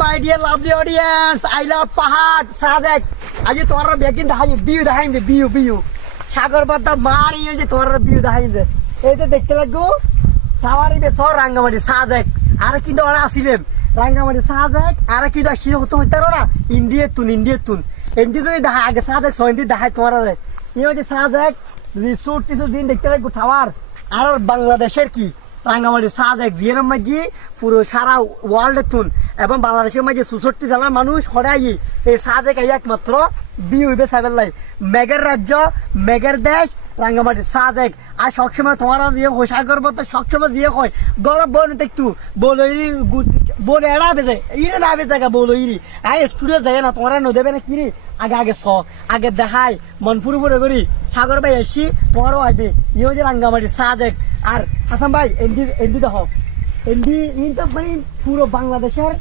My dear lovely audience, I love পাহাড় সাজেক। আজ তোমার বেকিন দেখাই বিউ দেখাই দে, বিউ বিউ সাগর বাদা মারি যে তোমার বিউ দেখাই দে। এই যে দেখতে লাগবো সাওয়ারি বে সর রাঙ্গামাটি সাজেক। আর কিন্তু ওরা আসিলেন রাঙ্গামাটি সাজেক, আর কিন্তু আসি হতো হইতে না ইন্ডিয়া তুন এমনি যদি দেখা আগে সাজেক সন্দি দেখাই তোমার এই যে সাজেক রিসোর্ট টিসোর্ট দিন দেখতে লাগবো টাওয়ার। আর বাংলাদেশের কি রাঙ্গামাটি সাজেক জিয়ার মাঝি পুরো সারা ওয়ার্ল্ড তুন এবং বাংলাদেশের মাঝে 64 জেলার মানুষ হরাই এই সাজেক একমাত্র বিউ হইবে সাইবেলাই মেঘের রাজ্য মেঘের দেশ রাঙ্গামাটি সাজেক। আর সবসময় তোমার দিয়ে সাগর বলতে সবসময় দিয়ে হয় গরম বন একটু বলইরি বল এড়া বেজে ইরে না বেজে বলইরি আই স্টুডিও যায় না তোমার নদেবে না কিরি আগে আগে আগে দেখাই মন ফুরু ফুরে করি সাগর ভাই এসি তোমারও আইবে ইয়ে যে রাঙ্গামাটি সাজেক। আর হাসান ভাই এন্ডি দেখো এন্ডি ইন তো মানে পুরো বাংলাদেশের